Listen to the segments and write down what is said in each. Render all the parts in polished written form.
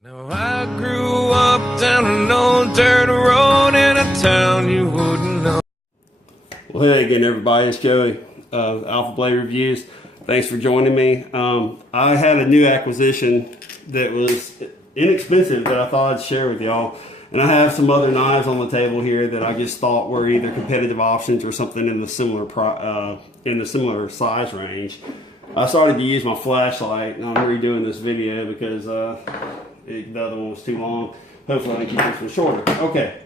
Now I grew up down an old dirt road in a town you wouldn't know. Well, hey again, everybody. It's Joey of Alpha Blade Reviews. Thanks for joining me. I had a new acquisition that was inexpensive that I thought I'd share with y'all. And I have some other knives on the table here that I just thought were either competitive options or something in the similar size range. I started to use my flashlight, and I'm redoing this video because the other one was too long. Hopefully I can keep this one shorter. Okay,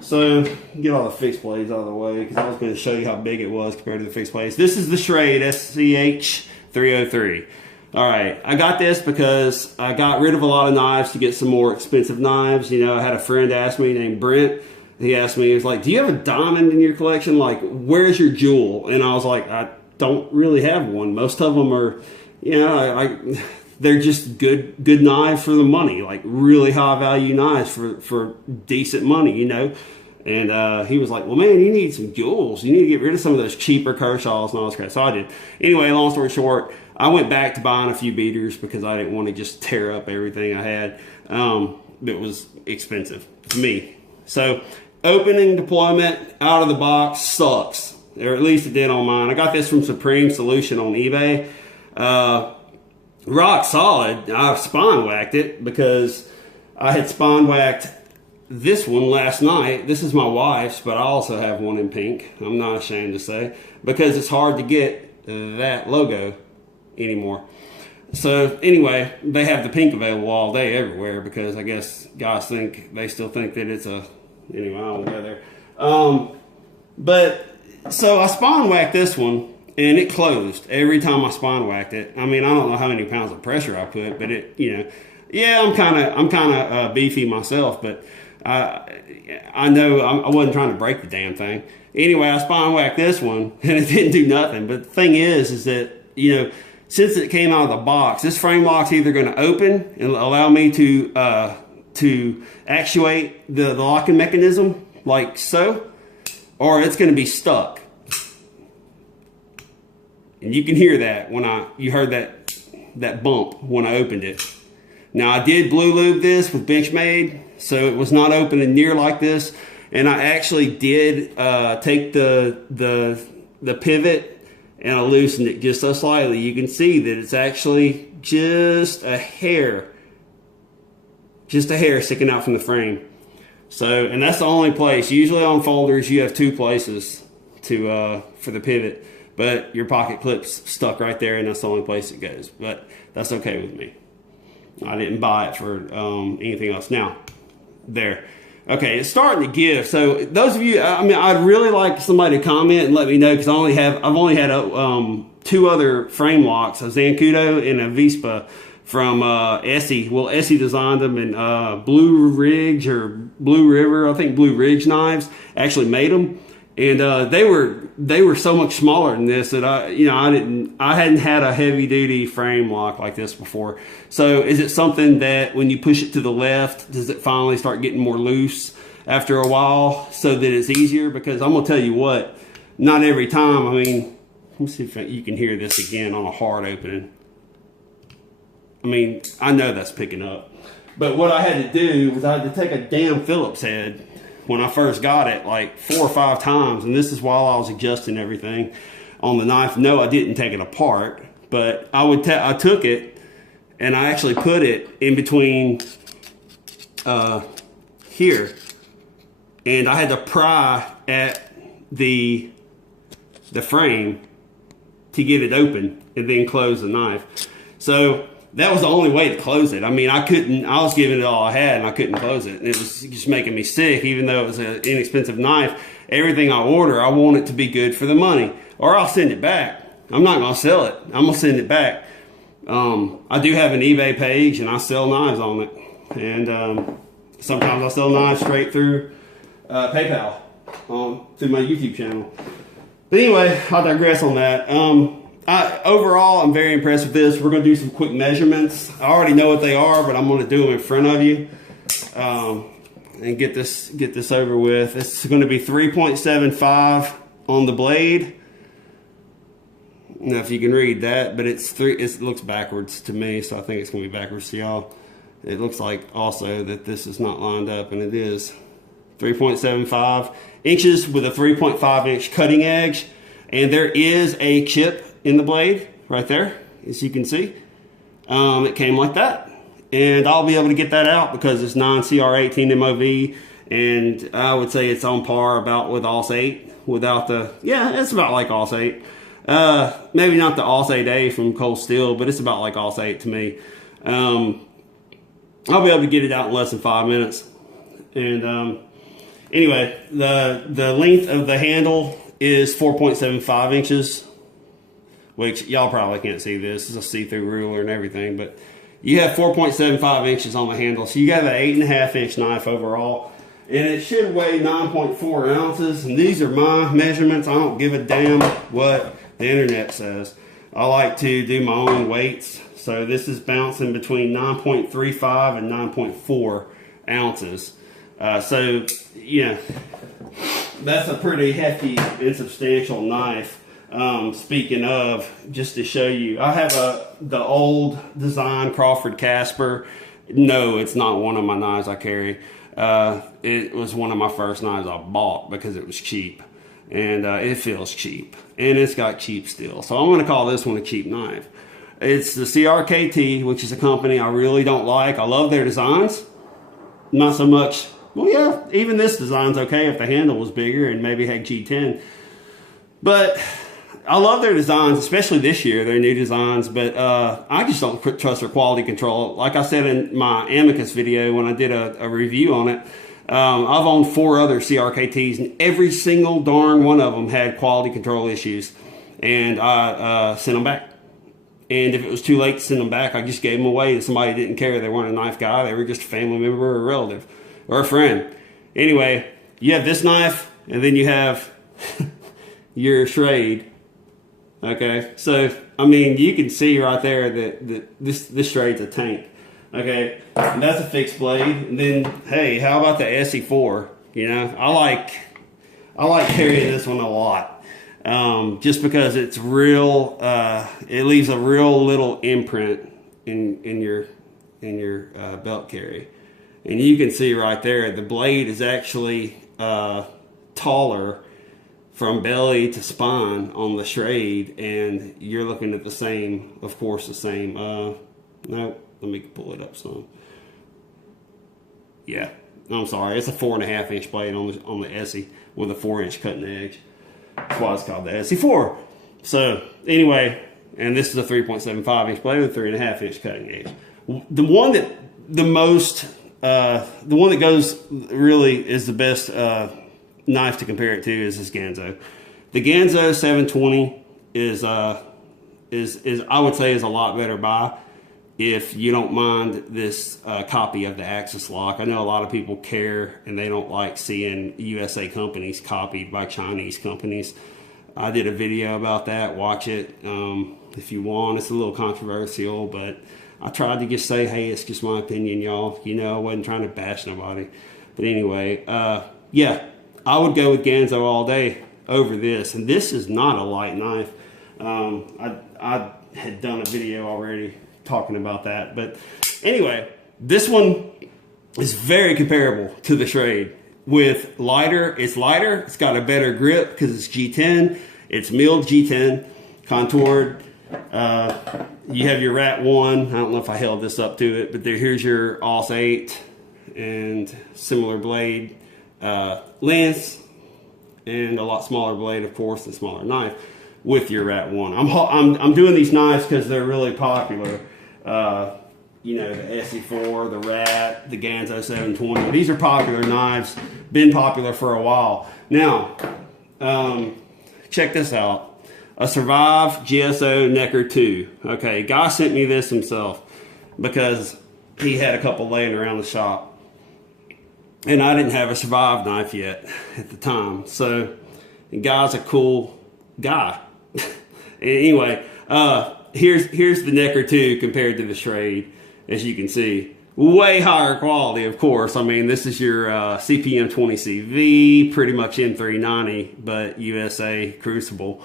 so get all the fixed blades out of the way because I was going to show you how big it was compared to the fixed blades. This is the Schrade SCH303. Alright, I got this because I got rid of a lot of knives to get some more expensive knives. You know, I had a friend ask me named Brent. He asked me, he was like, do you have a diamond in your collection? Like, where's your jewel? And I was like, I don't really have one. Most of them are, you know, they're just good knives for the money, like really high value knives for decent money, you know. And he was like, well, man, you need some jewels. You need to get rid of some of those cheaper Kershaws and all this crap. So I did. Anyway, long story short, I went back to buying a few beaters because I didn't want to just tear up everything I had. It was expensive to me. So opening deployment out of the box sucks. Or at least it did on mine. I got this from Supreme Solution on eBay. Rock solid. I spine whacked it because I had spine whacked this one last night. This is my wife's, but I also have one in pink. I'm not ashamed to say, because it's hard to get that logo anymore. So anyway, they have the pink available all day everywhere because I guess guys they still think that it's a, anyway, I won't go there. But so I spine whacked this one and it closed every time I spine whacked it. I mean, I don't know how many pounds of pressure I put, but it, you know, yeah, I'm kind of beefy myself, but I know I wasn't trying to break the damn thing. Anyway, I spine whacked this one and it didn't do nothing. But the thing is that, you know, since it came out of the box, this frame lock's either going to open and allow me to actuate the locking mechanism like so, or it's going to be stuck. And you can hear that when you heard that bump when I opened it. Now I did blue lube this with Benchmade, so it was not opening near like this. And I actually did take the pivot and I loosened it just so slightly. You can see that it's actually just a hair sticking out from the frame. So, and that's the only place. Usually on folders you have two places to for the pivot, but your pocket clip's stuck right there and that's the only place it goes. But that's okay with me. I didn't buy it for anything else. Now, there. Okay, it's starting to give. So those of you, I mean, I'd really like somebody to comment and let me know because I've only had two other frame locks, a Zancudo and a Vespa from Essie. Well, Essie designed them, and Blue Ridge or Blue River, I think Blue Ridge Knives actually made them, and they were so much smaller than this that I hadn't had a heavy duty frame lock like this before. So is it something that when you push it to the left, does it finally start getting more loose after a while so that it's easier? Because I'm gonna tell you what, not every time. I mean, let me see if you can hear this again on a hard opening. I mean, I know that's picking up, but what I had to do was I had to take a damn Phillips head when I first got it, like 4 or 5 times, and this is while I was adjusting everything on the knife. No, I didn't take it apart, but I took it and I actually put it in between here, and I had to pry at the frame to get it open and then close the knife. So that was the only way to close it. I mean, I was giving it all I had and I couldn't close it. And it was just making me sick, even though it was an inexpensive knife. Everything I order, I want it to be good for the money, or I'll send it back. I'm not going to sell it. I'm going to send it back. I do have an eBay page and I sell knives on it. And sometimes I sell knives straight through PayPal through my YouTube channel. But anyway, I'll digress on that. Overall, I'm very impressed with this. We're going to do some quick measurements. I already know what they are, but I'm going to do them in front of you and get this over with. It's going to be 3.75 on the blade. Now, if you can read that, but it looks backwards to me, so I think it's going to be backwards to y'all. it looks like also that this is not lined up, and it is 3.75 inches with a 3.5 inch cutting edge. And there is a chip in the blade right there, as you can see. It came like that. And I'll be able to get that out because it's non-CR18 MOV. And I would say it's on par about with AUS 8 without the, yeah, it's about like AUS 8. Maybe not the AUS 8A from Cold Steel, but it's about like AUS 8 to me. I'll be able to get it out in less than 5 minutes. And anyway, the length of the handle is 4.75 inches, which y'all probably can't see this. It's a see-through ruler and everything, but you have 4.75 inches on the handle. So you got an 8.5 inch knife overall, and it should weigh 9.4 ounces. And these are my measurements. I don't give a damn what the internet says. I like to do my own weights. So this is bouncing between 9.35 and 9.4 ounces. So, yeah, that's a pretty hefty and substantial knife. Speaking of, just to show you, I have the old design Crawford Casper. No, it's not one of my knives I carry. It was one of my first knives I bought because it was cheap. And it feels cheap. And it's got cheap steel. So I'm going to call this one a cheap knife. It's the CRKT, which is a company I really don't like. I love their designs. Not so much. Well, yeah, even this design's okay if the handle was bigger and maybe had G10. But I love their designs, especially this year, their new designs. But I just don't trust their quality control. Like I said in my Amicus video when I did a review on it, I've owned 4 other CRKTs, and every single darn one of them had quality control issues. And I sent them back. And if it was too late to send them back, I just gave them away to somebody who didn't care. They weren't a knife guy. They were just a family member or a relative or a friend. Anyway, you have this knife, and then you have your Schrade. Okay, so, I mean, you can see right there that this Schrade's a tank. Okay, and that's a fixed blade. And then, hey, how about the SE4? You know, I like carrying this one a lot. Just because it's real, it leaves a real little imprint in your belt carry. And you can see right there, the blade is actually taller from belly to spine on the Schrade, and you're looking at the same, of course, the same. No, let me pull it up some. Yeah, I'm sorry, it's a 4.5 inch blade on the SE with a 4 inch cutting edge. That's why it's called the SE4. So anyway, and this is a 3.75 inch blade with a 3.5 inch cutting edge. The one that goes really is the best knife to compare it to is this Ganzo. The Ganzo 720 is I would say is a lot better buy if you don't mind this copy of the Axis lock. I know a lot of people care and they don't like seeing USA companies copied by Chinese companies. I did a video about that. Watch it if you want. It's a little controversial, but I tried to just say, hey, it's just my opinion, y'all. You know, I wasn't trying to bash nobody. But anyway, yeah, I would go with Ganzo all day over this. And this is not a light knife. I had done a video already talking about that. But anyway, this one is very comparable to the Schrade. With lighter, it's got a better grip because it's G10. It's milled G10, contoured. You have your Rat 1. I don't know if I held this up to it, but here's your AUS 8 and similar blade length, and a lot smaller blade, of course, and smaller knife with your Rat 1. I'm doing these knives because they're really popular. You know, the SE4, the Rat, the Ganzo 720. These are popular knives, been popular for a while. Now, check this out. A Survive GSO Necker 2. Okay, guy sent me this himself because he had a couple laying around the shop. And I didn't have a Survive knife yet at the time. So, the guy's a cool guy. Anyway, here's the Necker 2 compared to the Schrade, as you can see. Way higher quality, of course. I mean, this is your CPM 20CV, pretty much M390, but USA Crucible.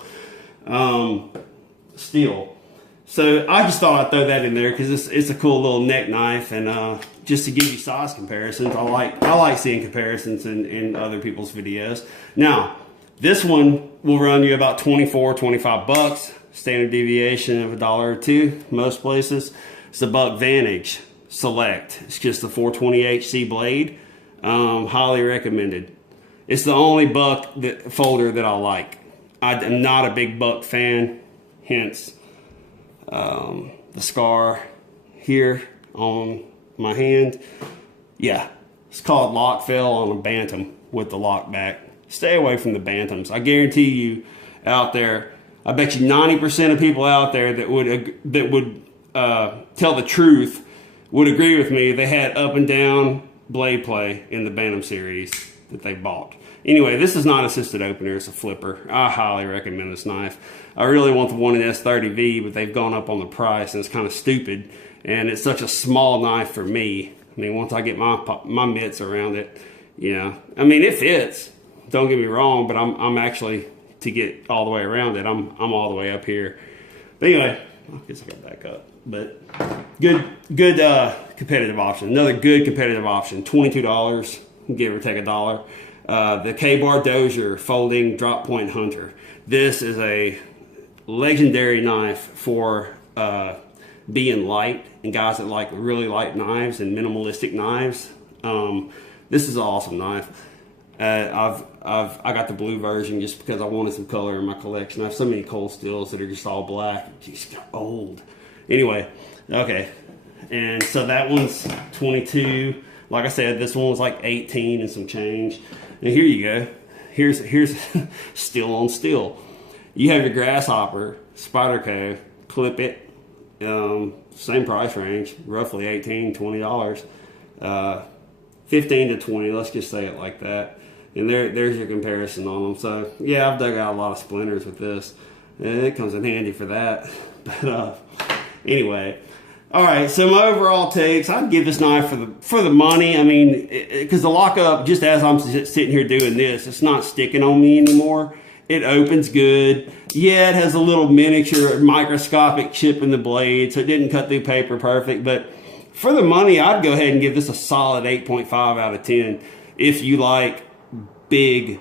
Steel. So I just thought I'd throw that in there because it's a cool little neck knife, and just to give you size comparisons. I like seeing comparisons in other people's videos. Now, this one will run you about 25 bucks. Standard deviation of $1 or $2 most places. It's the Buck Vantage Select. It's just the 420HC blade. Highly recommended. It's the only Buck folder that I like. I am not a big Buck fan, hence the scar here on my hand. Yeah, it's called lock fail on a Bantam with the lock back. Stay away from the Bantams. I guarantee you out there, I bet you 90% of people out there that would tell the truth would agree with me. They had up and down blade play in the Bantam series that they bought. Anyway, this is not assisted opener, it's a flipper. I highly recommend this knife. I really want the one in S30V, but they've gone up on the price, and it's kind of stupid. And it's such a small knife for me. I mean, once I get my mitts around it, you know, I mean, it fits. Don't get me wrong, but I'm actually, to get all the way around it, I'm all the way up here. But anyway, I guess I got back up. But good competitive option. Another good competitive option. $22, give or take $1. The K-Bar Dozier Folding Drop Point Hunter. This is a legendary knife for being light and guys that like really light knives and minimalistic knives. This is an awesome knife. I got the blue version just because I wanted some color in my collection. I have so many cold steels that are just all black. Just old. Anyway, okay. And so that one's 22. Like I said, this one was like 18 and some change. And here you go. Here's steel on steel. You have your Grasshopper Spyderco. Clip it. Same price range, roughly $18, $20. 15 to 20, let's just say it like that. And there's your comparison on them. So yeah, I've dug out a lot of splinters with this, and it comes in handy for that. But anyway, all right. So my overall takes, I'd give this knife for the money. I mean, because the lockup, just as I'm sitting here doing this, it's not sticking on me anymore. It opens good. Yeah, it has a little miniature microscopic chip in the blade, so it didn't cut through paper perfect. But for the money, I'd go ahead and give this a solid 8.5 out of 10 if you like big,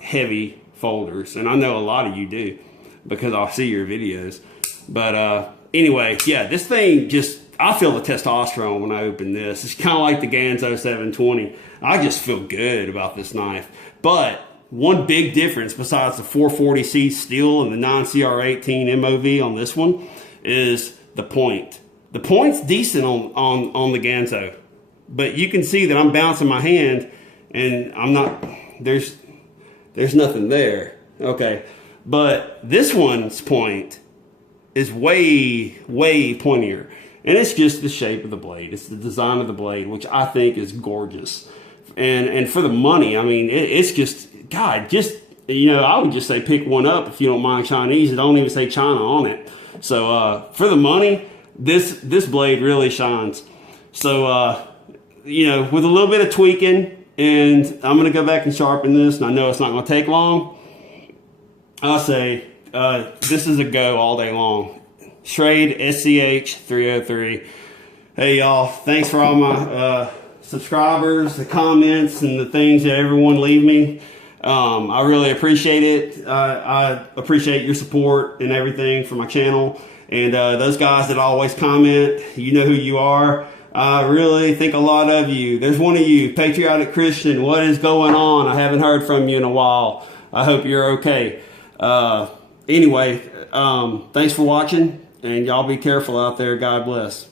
heavy folders. And I know a lot of you do because I'll see your videos. But anyway, yeah, this thing just, I feel the testosterone when I open this. It's kind of like the Ganzo 720. I just feel good about this knife. But one big difference besides the 440C steel and the non-CR18 MOV on this one is the point. The point's decent on the Ganzo, but you can see that I'm bouncing my hand and I'm not, there's nothing there. Okay, but this one's point is way pointier, and it's just the shape of the blade. It's the design of the blade, which I think is gorgeous. And for the money, I mean, it's just, God, just, you know, I would just say pick one up if you don't mind Chinese. It don't even say China on it. So for the money, this blade really shines. So you know, with a little bit of tweaking, and I'm going to go back and sharpen this, and I know it's not going to take long. I'll say this is a go all day long. Schrade SCH303. Hey y'all, thanks for all my subscribers, the comments, and the things that everyone leave me. I really appreciate it. I appreciate your support and everything for my channel. And those guys that always comment, you know who you are. I really think a lot of you. There's one of you, Patriotic Christian. What is going on? I haven't heard from you in a while. I hope you're okay. Anyway, thanks for watching, and y'all be careful out there. God bless.